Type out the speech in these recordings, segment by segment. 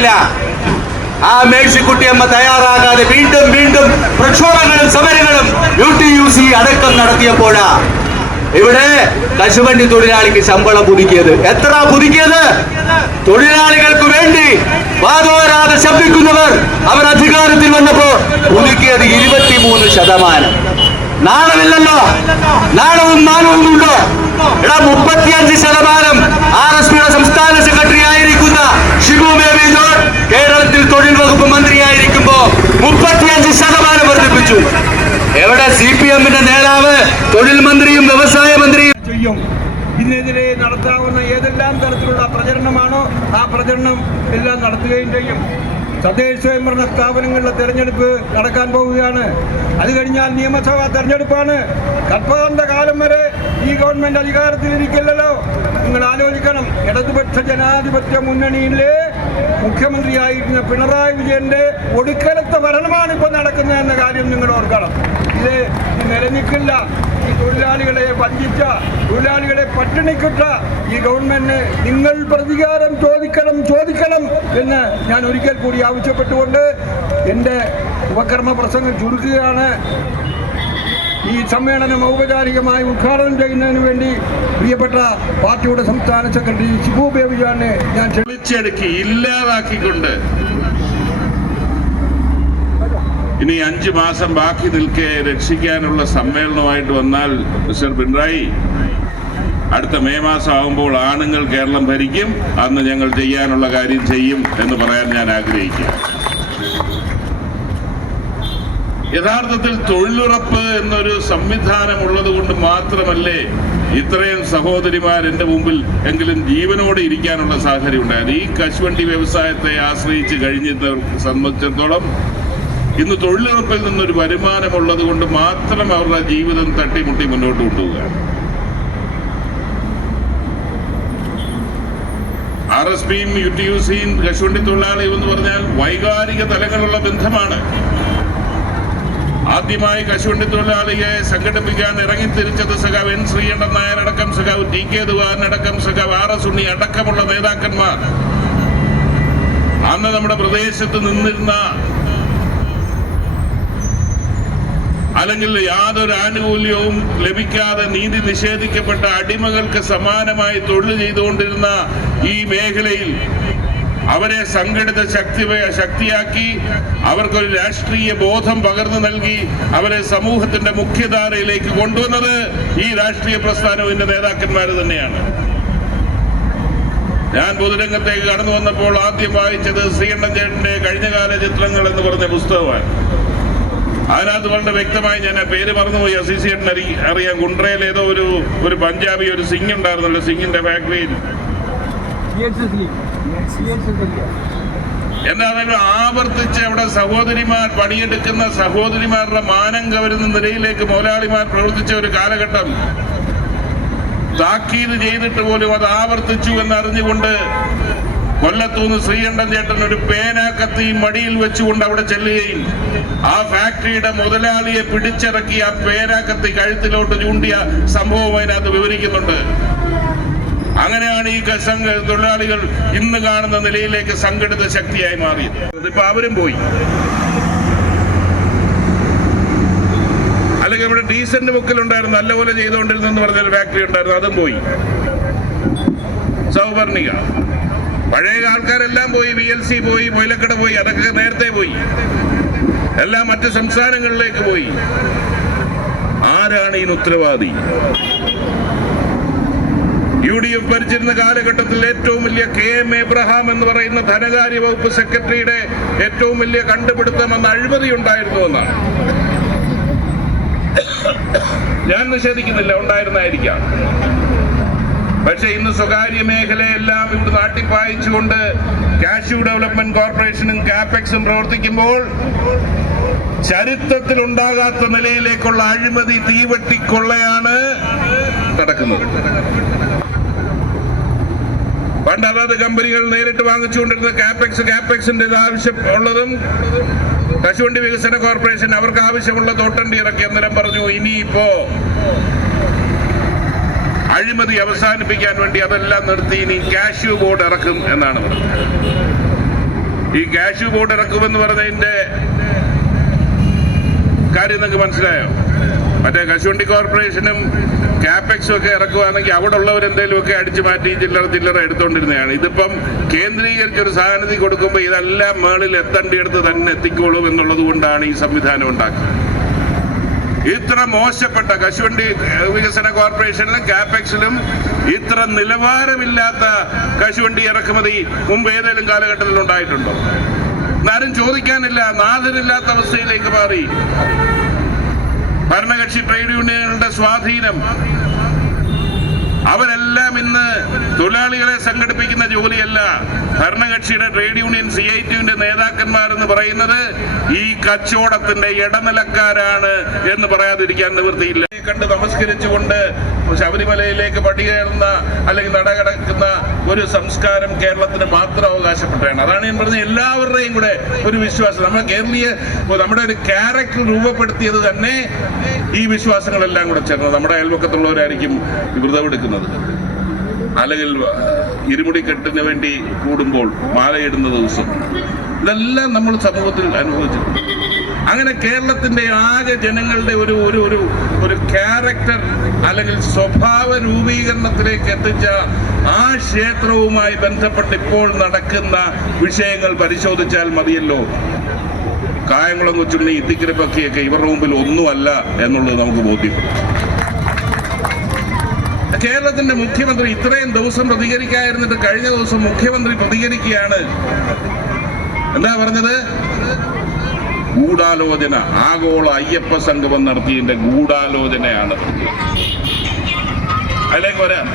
തയ്യാറായില്ല. ആ മേഴ്സിക്കുട്ടിയമ്മ തയ്യാറാകാതെ വീണ്ടും വീണ്ടും പ്രക്ഷോഭങ്ങളും സമരങ്ങളും UTUC അടക്കം നടത്തിയപ്പോഴാ ഇവിടെ കശുവണ്ടി തൊഴിലാളിക്ക് ശമ്പളം പുതുക്കിയത്. എത്ര പുതുക്കിയത്? തൊഴിലാളികൾക്ക് വേണ്ടി വാദോരാതെ ശബ്ദിക്കുന്നവർ അവർ അധികാരത്തിൽ വന്നപ്പോ പുതുക്കിയത് 23%. നാണമില്ലല്ലോ, നാണവും മാനവും ഉണ്ടോ? എടാ 35% RSPയുടെ സംസ്ഥാന സെക്രട്ടറി ആയിരിക്കുന്ന ഷിബു ബേബി ജോൺ കേരളത്തിൽ തൊഴിൽ വകുപ്പ് മന്ത്രിയായിരിക്കുമ്പോ 35% വർദ്ധിപ്പിച്ചു. എവിടെ CPMന്റെ നേതാവ് തൊഴിൽ മന്ത്രിയും വ്യവസായ മന്ത്രിയും ചെയ്യും? ഇതിനെതിരെ നടത്താവുന്ന ഏതെല്ലാം തരത്തിലുള്ള പ്രചരണമാണോ ആ പ്രചരണം എല്ലാം നടത്തുകയും ചെയ്യും. തദ്ദേശ സ്വയംഭരണ സ്ഥാപനങ്ങളിലെ തെരഞ്ഞെടുപ്പ് നടക്കാൻ പോവുകയാണ്. അത് കഴിഞ്ഞാൽ നിയമസഭാ തെരഞ്ഞെടുപ്പാണ്. കൽപ്പകന്റെ കാലം വരെ ഈ ഗവൺമെന്റ് അധികാരത്തിലിരിക്കില്ലല്ലോ. നിങ്ങൾ ആലോചിക്കണം, ഇടതുപക്ഷ ജനാധിപത്യ മുന്നണിയിലെ മുഖ്യമന്ത്രിയായിരുന്ന പിണറായി വിജയന്റെ ഒടുക്കലത്തെ ഭരണമാണ് ഇപ്പോൾ നടക്കുന്നത് എന്ന കാര്യം നിങ്ങൾ ഓർക്കണം. ഇത് നിലനിൽക്കില്ല. ഈ തൊഴിലാളികളെ വഞ്ചിച്ച, തൊഴിലാളികളെ പട്ടിണിക്കിട്ട ഈ ഗവൺമെന്റിന് നിങ്ങൾ പ്രതികാരം ചോദിക്കണം എന്ന് ഞാൻ ഒരിക്കൽ കൂടി ആവശ്യപ്പെട്ടുകൊണ്ട് എൻ്റെ ഉപകർമ്മ പ്രസംഗം ചുരുക്കുകയാണ്. ഈ സമ്മേളനം ഔപചാരികമായി ഉദ്ഘാടനം ചെയ്യുന്നതിന് വേണ്ടി പ്രിയപ്പെട്ട പാർട്ടിയുടെ സംസ്ഥാന സെക്രട്ടറി ഷിബു ബേബി ജോണിനെ ഞാൻ ക്ഷണിച്ചെടുക്കി ഇല്ലാതാക്കിക്കൊണ്ട് ഇനി 5 മാസം ബാക്കി നിൽക്കെ രക്ഷിക്കാനുള്ള സമ്മേളനമായിട്ട് വന്നാൽ മിസ്റ്റർ പിണറായി, അടുത്ത മെയ് മാസം ആകുമ്പോൾ ആണുങ്ങൾ കേരളം ഭരിക്കും, അന്ന് ഞങ്ങൾ ചെയ്യാനുള്ള കാര്യം ചെയ്യും എന്ന് പറയാൻ ഞാൻ ആഗ്രഹിക്കുന്നു. യഥാർത്ഥത്തിൽ തൊഴിലുറപ്പ് എന്നൊരു സംവിധാനം ഉള്ളത് കൊണ്ട് മാത്രമല്ലേ ഇത്രയും സഹോദരിമാർ എൻ്റെ മുമ്പിൽ എങ്കിലും ജീവനോടെ ഇരിക്കാനുള്ള സാഹചര്യം ഉണ്ടായത്. ഈ കശുവണ്ടി വ്യവസായത്തെ ആശ്രയിച്ച് കഴിഞ്ഞവർക്ക് സംബന്ധിച്ചിടത്തോളം ഇന്ന് തൊഴിലുറപ്പിൽ നിന്നൊരു വരുമാനമുള്ളത് കൊണ്ട് മാത്രം അവരുടെ ജീവിതം തട്ടിമുട്ടി മുന്നോട്ട് കൊണ്ടുപോവുകയാണ്. RSPയും UTUCയും കശുവണ്ടി തൊഴിലാളിയും എന്ന് പറഞ്ഞാൽ വൈകാരിക തലങ്ങളുള്ള ബന്ധമാണ്. ആദ്യമായി കശുവണ്ടി തൊഴിലാളിയെ സംഘടിപ്പിക്കാൻ ഇറങ്ങിത്തിരിച്ചത് സഖാവ് N. ശ്രീകണ്ഠൻ നായർ അടക്കം, സഖാവ് TK ദിവാകരൻ അടക്കം, സഖാവ് RS ഉണ്ണി അടക്കമുള്ള നേതാക്കന്മാർ അന്ന് നമ്മുടെ പ്രദേശത്ത് നിന്നിരുന്ന, അല്ലെങ്കിൽ യാതൊരു ആനുകൂല്യവും ലഭിക്കാതെ നീതി നിഷേധിക്കപ്പെട്ട അടിമകൾക്ക് സമാനമായി തൊഴിൽ ചെയ്തുകൊണ്ടിരുന്ന ഈ മേഖലയിൽ അവരെ സംഘടിത ശക്തിയാക്കി അവർക്കൊരു രാഷ്ട്രീയ ബോധം പകർന്നു നൽകി അവരെ സമൂഹത്തിന്റെ മുഖ്യധാരയിലേക്ക് കൊണ്ടുവന്നത് ഈ രാഷ്ട്രീയ പ്രസ്ഥാനത്തിന്റെ നേതാക്കന്മാർ തന്നെയാണ്. ഞാൻ പൊതുരംഗത്തേക്ക് കടന്നു വന്നപ്പോൾ ആദ്യം വായിച്ചത് ശ്രീകണ്ഠൻ ചേട്ടന്റെ കഴിഞ്ഞകാല ചിത്രങ്ങൾ എന്ന് പറഞ്ഞ പുസ്തകമാണ്. അതിനകത്ത് വളരെ വ്യക്തമായി, ഞാൻ ആ പേര് മറന്നുപോയി, അസീസ് ചേട്ടൻ അറിയാം, കുണ്ട്രയിൽ ഏതോ ഒരു പഞ്ചാബി ഒരു സിംഗ് ഉണ്ടായിരുന്നല്ലോ, സിംഗിന്റെ ഫാക്ടറിയിൽ. എന്താണെങ്കിലും ആവർത്തിച്ച് അവിടെ സഹോദരിമാർ പണിയെടുക്കുന്ന സഹോദരിമാരുടെ മാനം കവരുന്ന നിലയിലേക്ക് മുതലാളിമാർ പ്രവർത്തിച്ച ഒരു കാലഘട്ടം താക്കീത് ചെയ്തിട്ട് പോലും അത് ആവർത്തിച്ചു എന്നറിഞ്ഞുകൊണ്ട് കൊല്ലത്തൂന്ന് ശ്രീകണ്ഠൻ ചേട്ടൻ ഒരു പേനാക്കത്തി മടിയിൽ വെച്ചുകൊണ്ട് അവിടെ ചെല്ലുകയും ആ ഫാക്ടറിയുടെ മുതലാളിയെ പിടിച്ചിറക്കി ആ പേനാക്കത്തി കഴുത്തിലോട്ട് ചൂണ്ടിയ സംഭവം അതിനകത്ത് വിവരിക്കുന്നുണ്ട്. അങ്ങനെയാണ് ഈ തൊഴിലാളികൾ ഇന്ന് കാണുന്ന നിലയിലേക്ക് സംഘടിത ശക്തിയായി മാറിയത്. ഇതിപ്പോ അവരും പോയി. അല്ലെങ്കിൽ ഇവിടെ ഡീസന്റ് മുക്കിലുണ്ടായിരുന്നു, നല്ലപോലെ ചെയ്തുകൊണ്ടിരുന്നെന്ന് പറഞ്ഞൊരു ഫാക്ടറി ഉണ്ടായിരുന്നു, അതും പോയി. സൗവർണിക, പഴയ ആൾക്കാരെല്ലാം പോയി. VLC പോയി, മൊയിലക്കട പോയി, അതൊക്കെ നേരത്തെ പോയി. എല്ലാം മറ്റ് സംസ്ഥാനങ്ങളിലേക്ക് പോയി. ആരാണ് ഇതിന് ഉത്തരവാദി? UDF ഭരിച്ചിരുന്ന കാലഘട്ടത്തിൽ ഏറ്റവും വലിയ KM എബ്രഹാം എന്ന് പറയുന്ന ധനകാര്യ വകുപ്പ് സെക്രട്ടറിയുടെ ഏറ്റവും വലിയ കണ്ടുപിടുത്തം അന്ന് അഴിമതി ഉണ്ടായിരുന്നു എന്നാണ്. ഞാൻ നിഷേധിക്കുന്നില്ല, ഉണ്ടായിരുന്നായിരിക്കാം. പക്ഷെ ഇന്ന് സ്വകാര്യ മേഖലയെല്ലാം ഇവിടെ നാട്ടിപ്പായിച്ചുകൊണ്ട് കാഷ്യൂ ഡെവലപ്മെന്റ് കോർപ്പറേഷനും കാപെക്സും പ്രവർത്തിക്കുമ്പോൾ ചരിത്രത്തിൽ ഉണ്ടാകാത്ത നിലയിലേക്കുള്ള അഴിമതി തീവെട്ടിക്കൊള്ളയാണ് നടക്കുന്നത്. പണ്ട് അതാത് കമ്പനികൾ നേരിട്ട് വാങ്ങിച്ചുകൊണ്ടിരുന്ന കാപെക്സിന്റെ ആവശ്യം ഉള്ളതും കശുവണ്ടി വികസന കോർപ്പറേഷൻ അവർക്ക് ആവശ്യമുള്ള തോട്ടണ്ടി ഇറക്കി അന്നേരം പറഞ്ഞു ഇനിയിപ്പോ അഴിമതി അവസാനിപ്പിക്കാൻ വേണ്ടി അതെല്ലാം നിർത്തി ഇനി കാഷ്യൂ ബോർഡ് ഇറക്കും എന്നാണ് പറഞ്ഞത്. ഈ കാഷ്യൂ ബോർഡ് ഇറക്കുമെന്ന് പറഞ്ഞതിന്റെ കാര്യം നിങ്ങൾക്ക് മനസ്സിലായോ? മറ്റേ കശുവണ്ടി കോർപ്പറേഷനും കാപ്പെക്സും ഒക്കെ ഇറക്കുവാണെങ്കിൽ അവിടെ ഉള്ളവരെന്തെങ്കിലുമൊക്കെ അടിച്ചു മാറ്റി ചില്ലറ എടുത്തോണ്ടിരുന്നതാണ്. ഇതിപ്പം കേന്ദ്രീകരിച്ചൊരു സാധനത്തിൽ കൊടുക്കുമ്പോൾ ഇതെല്ലാം മേളിൽ എത്തേണ്ടിയെടുത്ത് തന്നെ എത്തിക്കോളും എന്നുള്ളത് കൊണ്ടാണ് ഈ സംവിധാനം ഉണ്ടാക്കുന്നത്. ഇത്ര മോശപ്പെട്ട കശുവണ്ടി വികസന കോർപ്പറേഷനിലും കാപ്പെക്സിലും ഇത്ര നിലവാരമില്ലാത്ത കശുവണ്ടി ഇറക്കുമതി മുമ്പ് ഏതെങ്കിലും കാലഘട്ടത്തിൽ ഉണ്ടായിട്ടുണ്ടോ? ആരും ചോദിക്കാനില്ല. നാഥനില്ലാത്ത അവസ്ഥയിലേക്ക് മാറി. ഭരണകക്ഷി ട്രേഡ് യൂണിയനുകളുടെ സ്വാധീനം, അവരെല്ലാം ഇന്ന് തൊഴിലാളികളെ സംഘടിപ്പിക്കുന്ന ജോലിയല്ല. ഭരണകക്ഷിയുടെ ട്രേഡ് യൂണിയൻ CITUവിന്റെ നേതാക്കന്മാരെന്ന് പറയുന്നത് ഈ കച്ചവടത്തിന്റെ ഇടനിലക്കാരാണ് എന്ന് പറയാതിരിക്കാൻ നിവൃത്തിയില്ല. കണ്ട് നമസ്കരിച്ചുകൊണ്ട് ശബരിമലയിലേക്ക് പടികയറുന്ന അല്ലെങ്കിൽ നടകടക്കുന്ന ഒരു സംസ്കാരം കേരളത്തിന് മാത്രം അവകാശപ്പെട്ടാണ്. അതാണ് ഞാൻ പറഞ്ഞത്, എല്ലാവരുടെയും കൂടെ ഒരു വിശ്വാസം. നമ്മുടെ ഒരു ക്യാരക്ടർ രൂപപ്പെടുത്തിയത് തന്നെ ഈ വിശ്വാസങ്ങളെല്ലാം കൂടെ ചേർന്ന്. നമ്മുടെ അയൽവക്കത്തുള്ളവരായിരിക്കും വ്രതമെടുക്കുന്നത്, അല്ലെങ്കിൽ ഇരുമുടിക്കെട്ടിന് വേണ്ടി കൂടുമ്പോൾ മാലയിടുന്ന ദിവസം. ഇതെല്ലാം നമ്മൾ സമൂഹത്തിൽ അനുഭവിച്ചിട്ടുണ്ട്. അങ്ങനെ കേരളത്തിന്റെ ആകെ ജനങ്ങളുടെ ഒരു ക്യാരക്ടർ അല്ലെങ്കിൽ സ്വഭാവ രൂപീകരണത്തിലേക്ക് എത്തിച്ച ആ ക്ഷേത്രവുമായി ബന്ധപ്പെട്ട് ഇപ്പോൾ നടക്കുന്ന വിഷയങ്ങൾ പരിശോധിച്ചാൽ മതിയല്ലോ. കായംകുളം കൊച്ചുണ്ണി, ഇത്തിക്കരപ്പക്കിയൊക്കെ ഇവരുടെ മുമ്പിൽ ഒന്നുമല്ല എന്നുള്ളത് നമുക്ക് ബോധ്യപ്പെടും. കേരളത്തിന്റെ മുഖ്യമന്ത്രി ഇത്രയും ദിവസം പ്രതികരിക്കാതിരുന്നിട്ട് കഴിഞ്ഞ ദിവസം മുഖ്യമന്ത്രി പ്രതികരിക്കുകയാണ്. എന്താ പറഞ്ഞത്? ഗൂഢാലോചന, ആഗോള അയ്യപ്പ സംഗമം നടത്തിയതിന്റെ ഗൂഢാലോചനയാണ്. അതിലേക്ക് വരാം.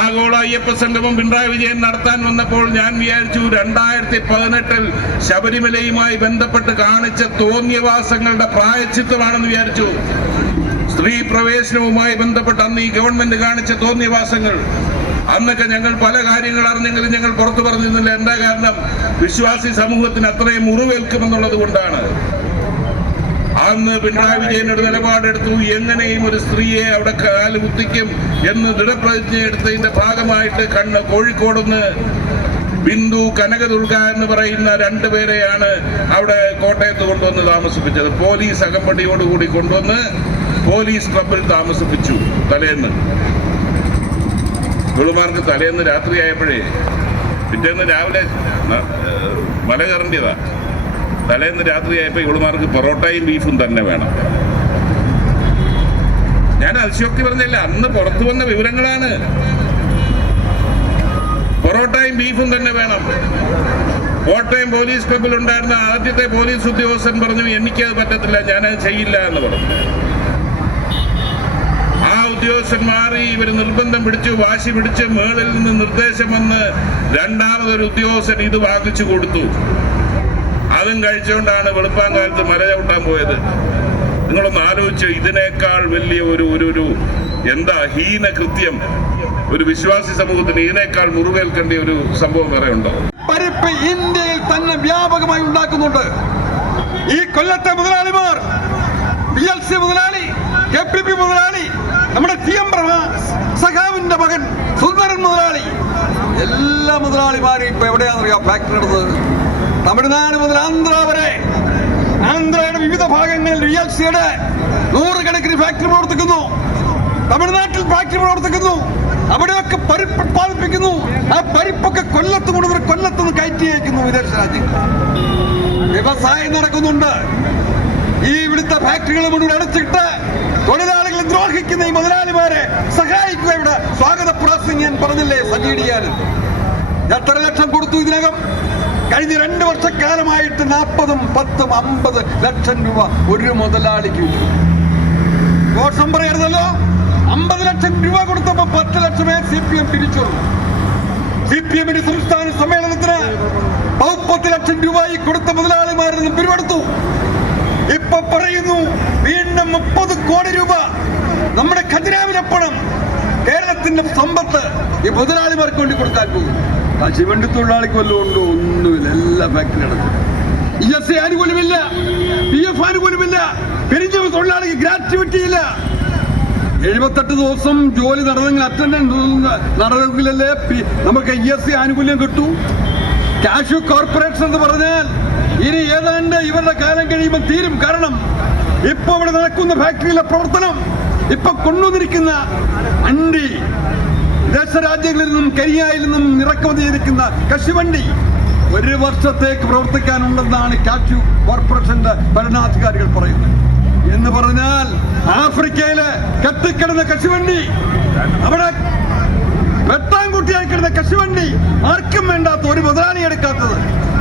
ആഗോള അയ്യപ്പ സംഗമം പിണറായി വിജയൻ നടത്താൻ വന്നപ്പോൾ ഞാൻ വിചാരിച്ചു 2018 ശബരിമലയുമായി ബന്ധപ്പെട്ട് കാണിച്ച തോന്നിയവാസങ്ങളുടെ പ്രായശ്ചിത്തമാണെന്ന് വിചാരിച്ചു. സ്ത്രീ പ്രവേശനവുമായി ബന്ധപ്പെട്ട് അന്ന് ഈ ഗവൺമെന്റ് കാണിച്ച തോന്നിയവാസങ്ങൾ, അന്നൊക്കെ ഞങ്ങൾ പല കാര്യങ്ങൾ അറിഞ്ഞെങ്കിലും ഞങ്ങൾ പുറത്തു പറഞ്ഞിരുന്നില്ല. എന്താ കാരണം? വിശ്വാസി സമൂഹത്തിന് അത്രയും മുറിവേൽക്കുമെന്നുള്ളത് കൊണ്ടാണ്. അന്ന് പിണറായി വിജയൻ ഒരു നിലപാടെടുത്തു. എങ്ങനെയും ഒരു സ്ത്രീയെ അവിടെ കാല് കുത്തിക്കും എന്ന് ദൃഢപ്രതിജ്ഞ എടുത്തതിന്റെ ഭാഗമായിട്ട് കോഴിക്കോടുന്ന് ബിന്ദു, കനകദുർഗ എന്ന് പറയുന്ന രണ്ടുപേരെയാണ് അവിടെ കോട്ടയത്ത് കൊണ്ടുവന്ന് താമസിപ്പിച്ചത്. പോലീസ് അകമ്പടിയോടുകൂടി കൊണ്ടുവന്ന് പോലീസ് ക്ലബിൽ താമസിപ്പിച്ചു. തലേന്ന് ഗുളുമാർക്ക് തലേന്ന് രാത്രിയായപ്പോഴേ, പിറ്റേന്ന് രാവിലെ മല കയറേണ്ടതാ. തലേന്ന് രാത്രിയായപ്പോൾ ഇവളുമാർക്ക് പൊറോട്ടയും ബീഫും തന്നെ വേണം. ഞാൻ അതിശയോക്തി പറഞ്ഞില്ല, അന്ന് പുറത്തു വന്ന വിവരങ്ങളാണ്. പൊറോട്ടയും ബീഫും തന്നെ വേണം. കോട്ടയം പോലീസ് ക്ലബിൽ ഉണ്ടായിരുന്ന ആദ്യത്തെ പോലീസ് ഉദ്യോഗസ്ഥൻ പറഞ്ഞു, എനിക്കത് പറ്റത്തില്ല, ഞാനത് ചെയ്യില്ല എന്ന് പറഞ്ഞു. ആ ഉദ്യോഗസ്ഥൻ മാറി. ഇവർ നിർബന്ധം പിടിച്ചു, വാശി പിടിച്ച് മേളിൽ നിന്ന് നിർദ്ദേശം വന്ന് രണ്ടാമതൊരു ഉദ്യോഗസ്ഥൻ ഇത് വാങ്ങിച്ചു കൊടുത്തു. അതും കഴിച്ചുകൊണ്ടാണ് വെളുപ്പാങ്കാലത്ത് മല ചവിട്ടാൻ പോയത്. നിങ്ങളൊന്ന് ആലോചിച്ച്, ഇതിനേക്കാൾ വലിയ ഒരു എന്താ ഹീന കൃത്യം ഒരു വിശ്വാസി സമൂഹത്തിന് ഇതിനേക്കാൾ മുറിവേൽക്കേണ്ട ഒരു സംഭവം വേറെ ഉണ്ടോ? പരിപ്പ് ഇന്ത്യയിൽ തന്നെ വ്യാപകമായി ഉണ്ടാക്കുന്നുണ്ട്. ഈ കൊല്ലത്തെ മുതലാളിമാർ, PLC മുതലാളി, KPP മുതലാളി, നമ്മുടെ TM സഖാവിന്റെ മകൻ സുന്ദരൻ മുതലാളി, എല്ലാ മുതലാളിമാരും ഇപ്പൊ എവിടെയാണെന്നറിയാം ഫാക്ടറി എടുത്തത്? തമിഴ്നാട് മുതൽ ആന്ധ്ര വരെ, ആന്ധ്രയുടെ വിവിധ ഭാഗങ്ങളിൽ PLCയുടെ 100 കണക്കിന് ഫാക്ടറി പ്രവർത്തിക്കുന്നു. തമിഴ്നാട്ടിൽ ഫാക്ടറി പ്രവർത്തിക്കുന്നു. അവിടെയൊക്കെ പരിപ്പ് ഉത്പാദിപ്പിക്കുന്നു. ആ പരിപ്പൊക്കെ കൊല്ലത്ത് കൊണ്ടുവന്ന് കൊല്ലത്തുനിന്ന് കയറ്റി അയക്കുന്നു വിദേശ രാജ്യങ്ങൾ. വ്യവസായം നടക്കുന്നുണ്ട്. ഈ ഇവിടുത്തെ ഫാക്ടറികൾ മുഴുവൻ അടച്ചിട്ട് തൊഴിലാളികളെ ദ്രോഹിക്കുന്ന ഈ മുതലാളിമാരെ സഹായിക്കുക. ഇവിടെ സ്വാഗത പ്രാസംഗം ഞാൻ പറഞ്ഞില്ലേ, സജീഡിയാൻ എത്ര ലക്ഷം കൊടുത്തു ഇതിനകം? കഴിഞ്ഞ 2 വർഷക്കാലമായിട്ട് 40, 10, 50 ലക്ഷം രൂപ ഒരു മുതലാളിക്ക്. ദോഷം പറയരുതല്ലോ. 50 ലക്ഷം രൂപ കൊടുത്തപ്പോ 10 ലക്ഷമേ CPM പിരിച്ചുള്ളൂ. CPMന്റെ സംസ്ഥാന സമ്മേളനത്തിന് 30 ലക്ഷം രൂപ കൊടുത്ത മുതലാളിമാരിൽ നിന്ന് പിരിവെടുത്തു. ഇപ്പൊ പറയുന്നു വീണ്ടും 30 കോടി രൂപ നമ്മുടെ ഖജനാവിലെ പണം, കേരളത്തിന്റെ സമ്പത്ത് ഈ മുതലാളിമാർക്ക് വേണ്ടി കൊടുക്കാൻ പോകും. കശുവണ്ടി തൊഴിലാളിക്ക് വല്ലതും ഉണ്ടോ? ഒന്നുമില്ല. എല്ലാ ഫാക്ടറി നടക്കും. ESI ആനുകൂല്യമില്ല, PF ആനുകൂല്യമില്ല, പിരിഞ്ഞ തൊഴിലാളിക്ക് ഗ്രാറ്റുവിറ്റി ഇല്ല. 78 ദിവസം ജോലി നടന്നെങ്കിൽ അറ്റൻഡൻസ് നടന്നെങ്കിലല്ലേ നമുക്ക് ESI ആനുകൂല്യം കിട്ടൂ. കാഷ്യൂ കോർപ്പറേഷൻ എന്ന് പറഞ്ഞാൽ ഇനി ഏതാണ്ട് ഇവരുടെ കാലം കഴിയുമ്പോൾ തീരും. കാരണം ഇപ്പൊ ഇവിടെ നടക്കുന്ന ഫാക്ടറിയിലെ പ്രവർത്തനം, ഇപ്പൊ കൊണ്ടുവന്നിരിക്കുന്ന അണ്ടി വിദേശ രാജ്യങ്ങളിൽ നിന്നും കെനിയയിൽ നിന്നും ഇറക്കുമതി ചെയ്തിരിക്കുന്ന കശുവണ്ടി 1 വർഷത്തേക്ക് പ്രവർത്തിക്കാനുണ്ടെന്നാണ് കാഷ്യൂ കോർപ്പറേഷന്റെ ഭരണാധികാരികൾ പറയുന്നത്. എന്ന് പറഞ്ഞാൽ ആഫ്രിക്കയിലെ കത്തിക്കിടന്ന കശുവണ്ടി, അവിടെ വെട്ടാൻകുട്ടിയായി കിടന്ന കശുവണ്ടി ആർക്കും വേണ്ടാത്ത ഒരു മുതലാളി എടുക്കാത്തത്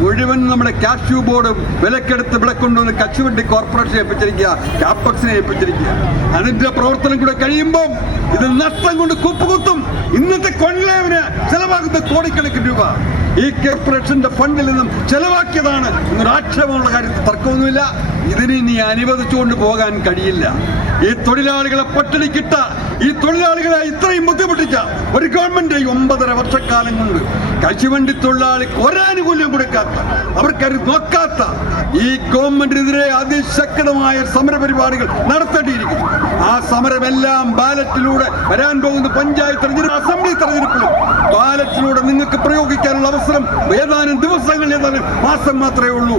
മുഴുവൻ നമ്മുടെ കാഷ്യൂ ബോർഡും വിലക്കെടുത്ത് ഇവിടെ കൊണ്ടുവന്ന് കശുവണ്ടി കോർപ്പറേഷനെ ഏൽപ്പിച്ചിരിക്കുക, കാപ്പക്സിനെ ഏൽപ്പിച്ചിരിക്കുക. അതിന്റെ പ്രവർത്തനം കൂടെ കഴിയുമ്പോൾ ഇത് നഷ്ടം കൊണ്ട് കുപ്പുകുത്തും. ഇന്നത്തെ കൊൺലേവിന് ചെലവാകുന്ന കോടിക്കണക്കിന് രൂപ ഈ കോർപ്പറേഷന്റെ ഫണ്ടിൽ നിന്നും ചെലവാക്കിയതാണ് എന്നൊരു ആക്ഷേപമുള്ള കാര്യത്തിൽ തർക്കമൊന്നുമില്ല. ഇതിന് ഇനി അനുവദിച്ചുകൊണ്ട് പോകാൻ കഴിയില്ല. ഈ തൊഴിലാളികളെ പട്ടിണിക്കിട്ട, ഈ തൊഴിലാളികളെ ഇത്രയും ബുദ്ധിമുട്ടിച്ച ഒരു ഗവൺമെന്റ് 9.5 വർഷക്കാലം കൊണ്ട് കശുവണ്ടി തൊഴിലാളിക്ക് ഒരാനുകൂല്യം കൊടുക്കാത്ത, അവർക്കത് നോക്കാത്ത ഈ ഗവൺമെന്റിനെതിരെ അതിശക്തമായ സമരപരിപാടികൾ നടത്തേണ്ടിയിരിക്കുന്നു. ആ സമരമെല്ലാം ബാലറ്റിലൂടെ വരാൻ പോകുന്ന പഞ്ചായത്ത് തെരഞ്ഞെടുപ്പ്, അസംബ്ലി തെരഞ്ഞെടുപ്പിലും ബാലറ്റിലൂടെ നിങ്ങൾക്ക് പ്രയോഗിക്കാനുള്ള അവസരം ഏതാനും ദിവസങ്ങൾ, ഏതാനും മാസം മാത്രമേ ഉള്ളൂ.